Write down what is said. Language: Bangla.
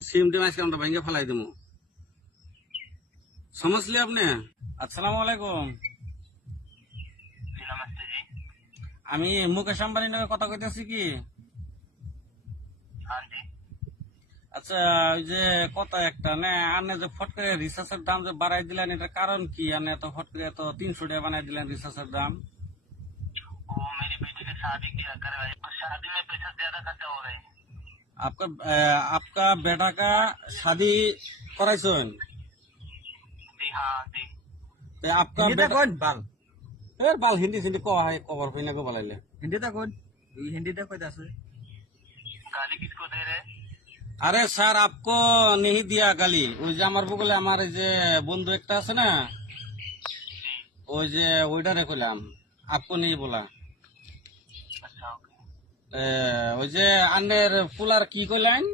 সিম টিম আজকে আমরা ভেঙে ফেলাই দেবো। समझले আপনি? আসসালামু আলাইকুম। जी नमस्ते जी। আমি মুকেশ আম্বানির নামে কথা কইতেছি কি? हाँ जी। আচ্ছা, ওই যে কথা একটা না, আপনি যে ফট করে রিসার্চের দাম যে বাড়াই দিলেন, এটার কারণ কি? আপনি এত ফট করে এত 300 টাকা বানাই দিলেন রিসার্চের দাম। वो मेरी बेटी की शादी किया करवाई, तो शादी में पैसा ज्यादा खर्चा हो रहा है। आपका बेटा का शादी कराइছেন? जी हाँ जी। तो आपका हिंदी बेटा कौन बाल এর বাল হিন্দি সিন্দি কওয়া হয় কভার হই না গো বলাইলে। हिंदी कौन हिंदी कोई दस गाली किसको दे रहे? আরে স্যার, আপকো नहीं दिया गाली। ওই যে আমার বগলে আমার এই যে বন্ধু একটা আছে না, जी। ওই যে ওইটারে কইলাম আপকো नहीं बोला। अच्छा ओके। ওই যে আন্নের ফুলার কি কইলেন?